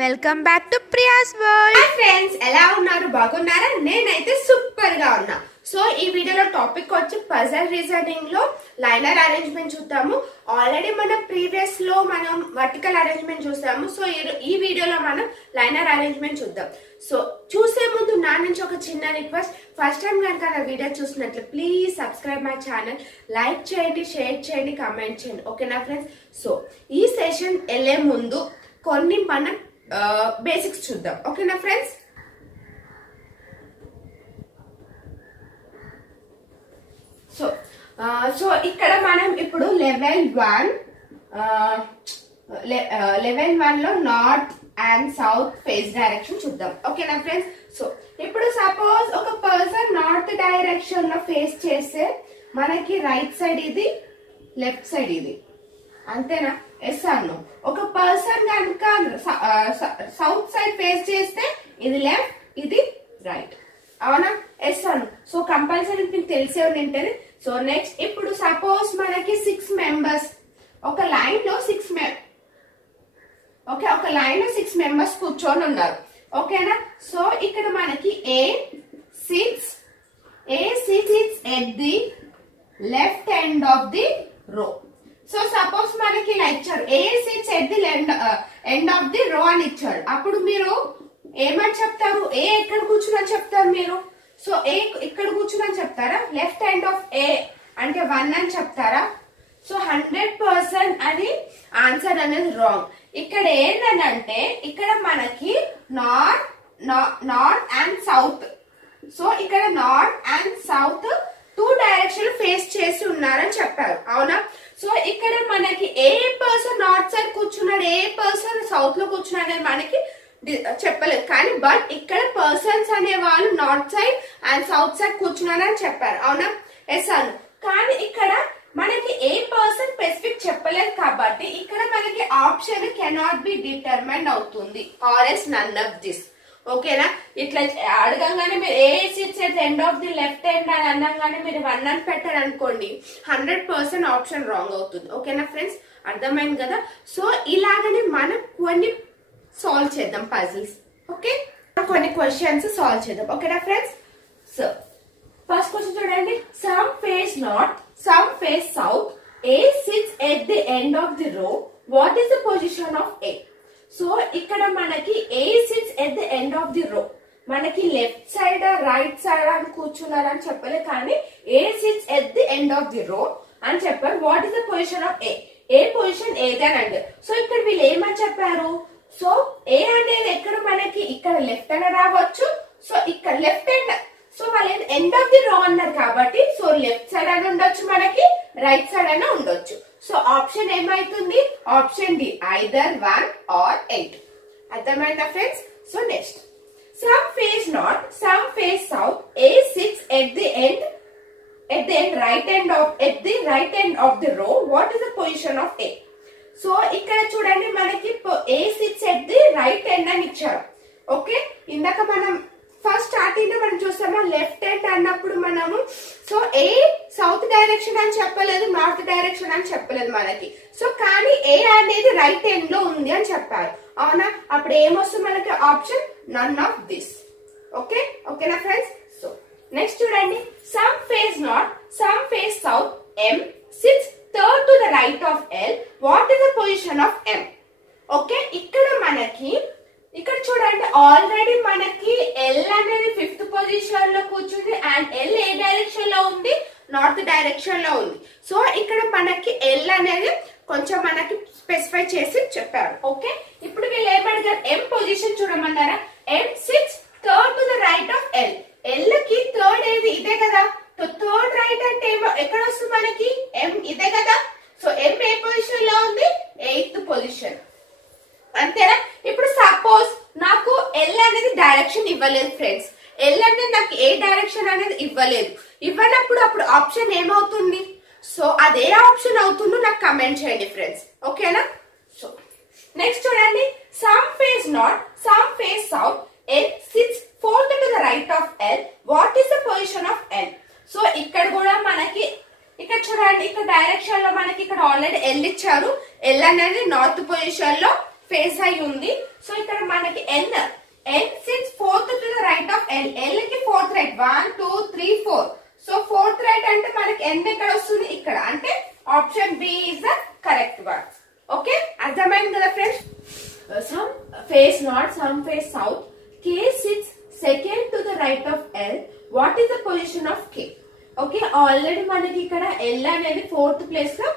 Welcome back to Priya's world. Hi friends, ఎలా ఉన్నారు? బాగున్నారా? నేనైతే సూపర్ గా ఉన్నా. సో ఈ వీడియోలో టాపిక్ వచ్చి పజల్ రీజనింగ్ లో లైనర్ అరేంజ్మెంట్ చూద్దాము. ఆల్రెడీ మనం ప్రీవియస్ లో మనం వర్టికల్ అరేంజ్మెంట్ చూసాము. సో ఈ వీడియోలో మనం లైనర్ అరేంజ్మెంట్ చూద్దాం. సో చూసే ముందు నా నుంచి ఒక చిన్న రిక్వెస్ట్, ఫస్ట్ టైం కనుక నా వీడియో చూసినట్లు please subscribe my channel, like చేయండి, షేర్ చేయండి, కామెంట్ చేయండి. ఓకేనా ఫ్రెండ్స్? సో ఈ సెషన్ వెళ్ళే ముందు కొన్ని మనం బేసిక్స్ చూద్దాం. ఓకేనా ఫ్రెండ్స్? సో ఇక్కడ మనం ఇప్పుడు లెవెల్ 1 లో north and south face direction చూద్దాం. ఓకేనా ఫ్రెండ్స్? సో ఇప్పుడు సపోజ్ ఒక పర్సన్ నార్త్ డైరెక్షన్ లో ఫేస్ చేస్తే మనకి రైట్ సైడ్ ఇది, లెఫ్ట్ సైడ్ ఇది, అంతేనా? ఎస్ అను. ఒక పర్సన్ కనుక సౌత్ సైడ్ ఫేస్ చేస్తే ఇది లెఫ్ట్, ఇది రైట్, అవునా? ఎస్ అను. సో కంపల్సరీ మీకు తెలిసే ఉంటుంది. సో నెక్స్ట్ ఇప్పుడు సపోజ్ మనకి 6 మెంబర్స్ ఒక లైన్ లో 6 మెంబర్స్ కూర్చొని ఉన్నారు. ఓకేనా? సో ఇక్కడ మనకి A sits at the left end of the row. So suppose మనకి ఇలా ఇచ్చారు, A sits at the end of the row అని ఇచ్చాడు. అప్పుడు మీరు ఏమని చెప్తారు? A ఎక్కడ కూర్చుని చెప్తారు మీరు? సో A ఇక్కడ కూర్చుని చెప్తారా? లెఫ్ట్ హ్యాండ్ ఆఫ్ A అంటే 1 అని చెప్తారా? సో 100% అది ఆన్సర్ అనేది రాంగ్. ఇక్కడ ఏంటంటే ఇక్కడ మనకి నార్త్ అండ్ సౌత్, సో ఇక్కడ north and south 2 direction face చేసి ఉన్నారని చెప్పారు, అవునా? సో ఇక్కడ మనకి ఏ పర్సన్ నార్త్ సైడ్ కూర్చున్నాడు, ఏ పర్సన్ సౌత్ లో కూర్చున్నాడు అని మనకి చెప్పలేదు. కానీ బట్ ఇక్కడ పర్సన్స్ అనే వాళ్ళు north side and south side కూర్చున్నారని చెప్పారు, అవునా? ఎస్ అను. కానీ ఇక్కడ మనకి ఏ పర్సన్ స్పెసిఫిక్ చెప్పలేదు కాబట్టి ఇక్కడ మనకి ఆప్షన్ కెనాట్ బి డిటర్మైన్డ్ అవుతుంది, or is none of this. ఓకేనా? ఇట్లా అడగంగానే మీరు A sits at end of the left hand అని అనగానే మీరు 1 అని పెట్టారు అనుకోండి, 100% ఆప్షన్ రాంగ్ అవుతుంది. ఓకేనా ఫ్రెండ్స్? అర్థమైంది కదా? సో ఇలాగనే మనం కొన్ని సాల్వ్ చేద్దాం పజిల్స్. ఓకే, కొన్ని క్వశ్చన్స్ సాల్వ్ చేద్దాం. ఓకేనా ఫ్రెండ్స్? సో ఫస్ట్ క్వశ్చన్ చూడండి. Some face north, some face south, A sits at the end of the row. What is the position of A? So ఇక్కడ మనకి A sits at the end of the row. మనకి left side right side అని కూర్చున్నారని చెప్పలే, కానీ A sits at the end of the row అని చెప్పారు. What is the position of A? A position ఏదేనండి. So ఇక్కడ వీళ్ళు ఏమని చెప్పారు? సో ఏ అనేది ఎక్కడ మనకి ఇక్కడ లెఫ్ట్ అని రావచ్చు. సో ఇక్కడ లెఫ్ట్ హ్యాండ్, సో వాళ్ళు ఎండ్ ఆఫ్ ది రో అన్నారు కాబట్టి సో లెఫ్ట్ సైడ్ అని ఉండొచ్చు, మనకి రైట్ సైడ్ అయినా ఉండొచ్చు. సో ఆప్షన్ ఏమైతుంది? Option D, either 1 or 8. అర్థమైందా friends? So next, some face north, some face south, A sits at the right end of the row. What is the position of A? So ఇక్కడ చూడండి మనకి A sits at the right end అని ఇచ్చారు. Okay, ఇందాక మనం first starting లో మనం చూస్తామా left hand అన్నప్పుడు మనము సో ఏ సౌత్ డైరెక్షన్ అని చెప్పలేదు, నార్త్ డైరెక్షన్ అని చెప్పలేదు మనకి. సో కానీ ఏ అనేది రైట్ హ్యాండ్ లో ఉంది అని చెప్పారు, అవునా? అప్పుడు ఏమొస్తుంది మనకి? Option none of this. Okay, ఓకేనా ఫ్రెండ్స్? సో నెక్స్ట్ చూడండి. Some face north, some face south, M sits third to the right of L. What is the position of M? Okay, ఇక్కడ మనకి ఇక్కడ చూడండి ఆల్రెడీ మనకి L అనేది 5th position లో కూర్చుంది అండ్ L ఏ డైరెక్షన్ లో ఉంది? నార్త్ డైరెక్షన్ లో ఉంది. సో ఇక్కడ మనకి L అనేది కొంచెం మనకి స్పెసిఫై చేసి చెప్పారు. ఓకే, ఇప్పుడు వీళ్ళు ఏమడిగారు? M పొజిషన్ చూడమన్నారా? M sits third to the right of L. L కి థర్డ్ ఏది? ఇదే కదా. సో థర్డ్ రైట్ అంటే ఎక్కడ వస్తుంది మనకి? M ఇదే కదా. సో M ఏ పొజిషన్ లో ఉంది? 8th పొజిషన్, అంతేనా? ఇప్పుడు సపోజ్ నాకు L అనేది డైరెక్షన్ ఇవ్వలేదు ఫ్రెండ్స్, L అనేది నాకు ఏ డైరెక్షన్ అనేది ఇవ్వనప్పుడు అప్పుడు ఆప్షన్ ఏమవుతుంది? సో అదే ఆప్షన్ అవుతుందో నాకు కమెంట్ చేయండి ఫ్రెండ్స్. ఓకేనా? సో నెక్స్ట్ చూడండి. Some face north, some face south, N sits fourth to the right of L. What is the position of N? So ఇక్కడ కూడా మనకి ఇక్కడ చూడండి, ఇక్కడ డైరెక్షన్ లో మనకి ఇక్కడ ఆల్రెడీ L ఇచ్చారు. L అనేది నార్త్ పొజిషన్ లో ఫేస్ అయి ఉంది. సో ఇక్కడ మనకి N sits fourth to the right of L కి fourth right 1 2 3 4. So fourth right అంటే మనకి ఎన్ ఎక్కడ వస్తుంది ఇక్కడ, అంటే option B is the correct one. Okay, అర్థమైంది కదా friends. Some face north, some face south. K sits second to the right of L. What is the position of K? Okay, already మనకి ఇక్కడ L అనేది fourth place లో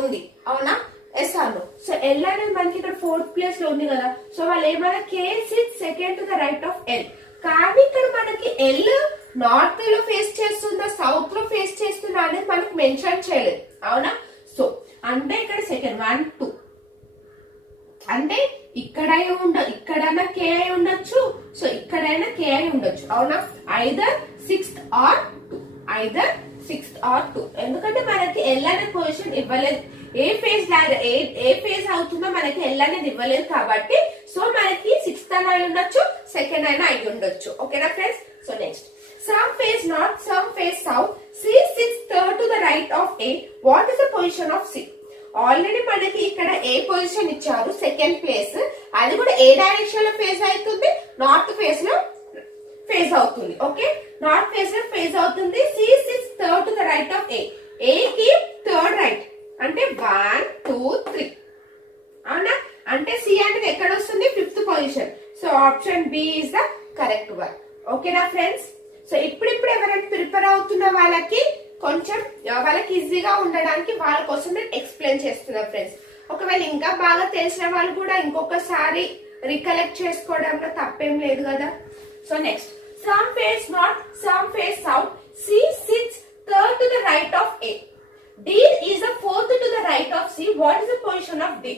ఉంది, అవునా? Yes అను. So L అనేది మనకి ఇక్కడ ఫోర్త్ ప్లేస్ లో ఉంది కదా. సో వాళ్ళు ఏమైనా K sits second to the right of L. కానీ ఇక్కడ మనకి ఎల్ నార్త్ లో ఫేస్ చేస్తుందా సౌత్ లో ఫేస్ చేస్తుందా అనేది మనకి మెన్షన్ చేయలేదు, అవునా? సో అంటే ఇక్కడ సెకండ్ 1 2 అంటే ఇక్కడైనా కే అయి ఉండొచ్చు, సో ఇక్కడైనా కే అయి ఉండొచ్చు, అవునా? Either 6th or 2, either 6th or 2. ఎందుకంటే మనకి ఎల్ అనే పొజిషన్ ఇవ్వలేదు, ఏ ఫేజ్ అవుతుందో మనకి ఎల్ అనేది ఇవ్వలేదు కాబట్టి, సో మనకి 6th అయినా అయి ఉండొచ్చు, సెకండ్ అయినా అయి ఉండొచ్చు. ఓకేనా friends? So next, some face north, some face south. C sits third to the right of A. What is the position of C? Already మనకి ఇక్కడ ఏ పొజిషన్ ఇచ్చారు, సెకండ్ ప్లేస్. అది కూడా ఏ డైరెక్షన్ లో ఫేజ్ అవుతుంది, north face లో face అవుతుంది. Okay, north face లో ఫేజ్ అవుతుంది. C sits third to the right of A. A కి థర్డ్ రైట్ అంటే 1 2 3, అవునా? అంటే సి అనేది ఎక్కడ వస్తుంది, 5th position. So option B is the correct one. ఓకేనా ఫ్రెండ్స్? సో ఇప్పుడు ఎవరైనా ప్రిపేర్ అవుతున్న వాళ్ళకి కొంచెం వాళ్ళకి ఈజీగా ఉండడానికి వాళ్ళ కోసం నేను ఎక్స్ప్లెయిన్ చేస్తున్నా ఫ్రెండ్స్. ఒకవేళ ఇంకా బాగా తెలిసిన వాళ్ళు కూడా ఇంకొకసారి రికలెక్ట్ చేసుకోవడంలో తప్పేం లేదు కదా. So next, some face north, some face south. C sits third to the right of A. D is the fourth to the right of C. What is the position of D?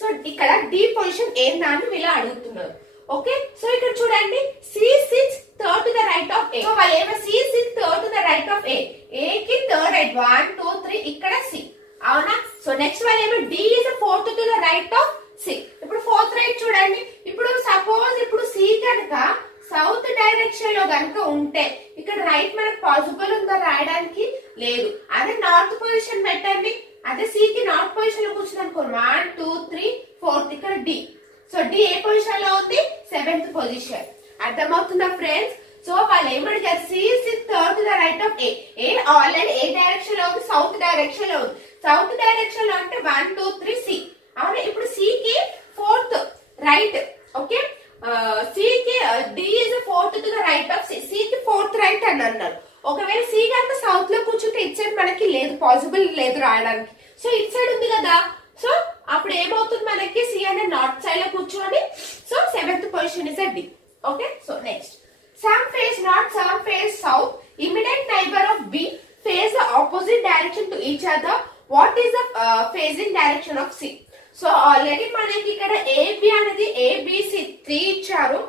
So ఇక్కడ D position ఏందా అని వీళ్ళు అడుగుతున్నారు. Okay, so ఇక్కడ చూడండి, C sits third to the right of A. So వాళ్ళు ఏమో C sits third to the right of A. A కి థర్డ్ రైట్ 1 2 3, ఇక్కడ సి, అవునా? సో నెక్స్ట్ వాళ్ళు ఏమో D is the fourth to the right of C. ఇప్పుడు fourth right చూడండి. ఇప్పుడు సపోజ్ ఇప్పుడు సి కనుక సౌత్ డైరెక్షన్ లో కనుక ఉంటే ఇక్కడ రైట్ మనకు పాసిబుల్ ఉందా రాయడానికి? లేదు. అదే నార్త్ పొజిషన్ పెట్టండి. అదే సి కి నార్త్ పొజిషన్ లో కూర్చుంది అనుకో, 1 2 3 4, ఇక్కడ D. So D A position లో ఉంది, 7th పొజిషన్. అర్థమవుతుందా ఫ్రెండ్స్? సో వాళ్ళు ఏమడిగారు, C sits third to the right of A. A already A direction లో ఉంది, సౌత్ డైరెక్షన్ లో ఉంది. సౌత్ డైరెక్షన్ లో అంటే 1 2 3 సి, అవునా? ఇప్పుడు సి కి ఫోర్త్ రైట్. ఓకే, సి కి D is fourth to the right of C. C కి ఫోర్త్ రైట్ అని అన్నారు. ఒకవేళ సి కనుక సౌత్ లో కూర్చుంటే ఇట్ సైడ్ మనకి లేదు, పాసిబుల్ లేదు రాయడానికి. సో ఇట్ సైడ్ ఉంది కదా. సో అప్పుడు ఏమవుతుంది మనకి, సి అనే నార్త్ సైడ్ లో కూర్చొని, so 7th position is D. Okay, so next, some face north, some face south. Immediate neighbour of B face the opposite direction to each other. What is the facing direction of C? So already మనకి ఇక్కడ AB అనేది ABC 3 ఇచ్చారు.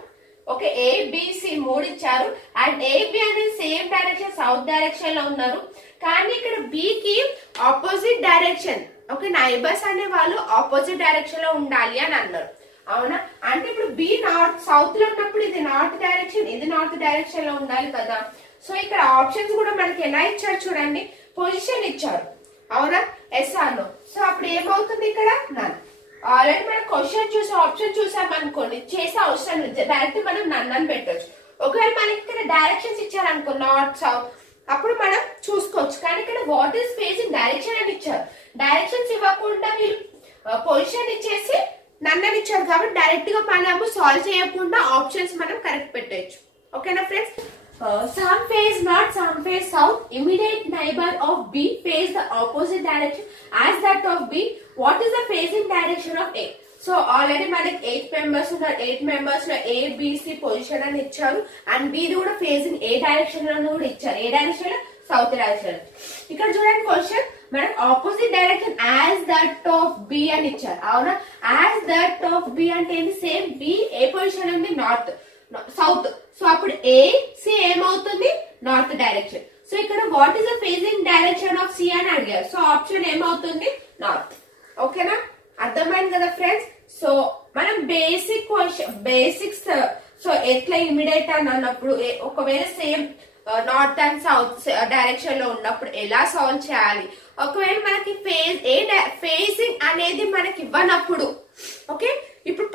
Okay, ABC 3 ఇచ్చారు. And AB అనేది same direction south direction లో ఉన్నారు. కానీ ఇక్కడ బి కి ఆపోజిట్ డైరెక్షన్, ఓకే, నైబర్స్ అనే వాళ్ళు ఆపోజిట్ డైరెక్షన్ లో ఉండాలి అని అన్నారు, అవునా? అంటే ఇప్పుడు బి నార్త్ సౌత్ లో ఉన్నప్పుడు ఇది నార్త్ డైరెక్షన్, ఇది నార్త్ డైరెక్షన్ లో ఉండాలి కదా. సో ఇక్కడ ఆప్షన్స్ కూడా మనకి ఎలా ఇచ్చారు చూడండి, పొజిషన్ ఇచ్చారు, అవునా? ఎస్ అను. సో అప్పుడు ఏమవుతుంది ఇక్కడ నన్. ఆల్రెడీ మనం క్వశ్చన్ చూసి ఆప్షన్ చూసాం అనుకోండి, చేసే అవసరం లేదు, డైరెక్ట్ మనం నన్ అని పెట్టచ్చు. ఒకవేళ మనకి ఇక్కడ డైరెక్షన్స్ ఇచ్చారనుకో, నార్త్ సౌత్, అప్పుడు మనం చూసుకోవచ్చు. కానీ ఇక్కడ వాట్ ఈస్ ఫేసింగ్ డైరెక్షన్ అని ఇచ్చారు. డైరెక్షన్స్ ఇవ్వకుండా వీళ్ళు పొజిషన్ ఇచ్చేసి నన్ను ఇచ్చారు కాబట్టి డైరెక్ట్ గా మనము సాల్వ్ చేయకుండా ఆప్షన్స్ మనం కరెక్ట్ పెట్టచ్చు. ఓకేనా friends? Some face north, some face south. Immediate neighbour of B face the opposite direction as that of B. What is the facing direction of A? So already మనకి 8 members ఉన్నారు. 8 members లో ABC position అని ఇచ్చారు. And B కూడా facing ఏ direction లో కూడా ఇచ్చారు. ఏ డైరెక్షన్ లో, సౌత్ డైరెక్షన్. ఇక్కడ చూడండి క్వశ్చన్ మనకి opposite direction as that of B అని ఇచ్చారు, అవునా? యాజ్ దట్ ఆఫ్ బి అంటే ఏంటి, సేమ్ బి ఏ పొజిషన్ ఉంది, నార్త్ సౌత్. సో అప్పుడు ఏ సి ఏమవుతుంది, నార్త్ డైరెక్షన్. సో ఇక్కడ what is the facing direction of C అని అడిగారు. సో ఆప్షన్ ఏమవుతుంది, నార్త్. ఓకేనా? అర్థమైంది కదా ఫ్రెండ్స్? సో మనం బేసిక్స్ సో ఎట్లా ఇమిడియట్ అని అన్నప్పుడు, ఒకవేళ same north and south direction లో ఉన్నప్పుడు ఎలా సాల్వ్ చేయాలి, ఒకవేళ మనకి ఫేజింగ్ అనేది మనకి ఇవ్వనప్పుడు, ఓకే, ఇప్పుడు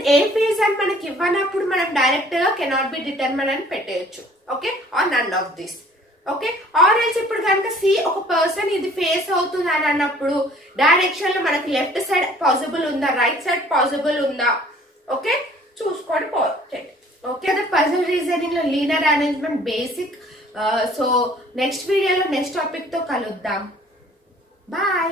పర్సన్ ఏ ఫేజ్ అని మనకి ఇవ్వనప్పుడు మనం డైరెక్ట్ గా కెనాట్ బి డిటర్మిన్ అని పెట్టేయచ్చు. Okay, or none of this. Okay, or else ఇప్పుడు కనుక సి ఒక పర్సన్ ఇది ఫేస్ అవుతుంది అని అన్నప్పుడు డైరెక్షన్ లో మనకి లెఫ్ట్ సైడ్ పాసిబుల్ ఉందా, రైట్ సైడ్ పాసిబుల్ ఉందా, ఓకే చూసుకోండి. ఓకే, అది పజిల్ రీజనింగ్ లో linear arrangement basic. So next వీడియోలో నెక్స్ట్ టాపిక్ తో కలుద్దాం. బాయ్.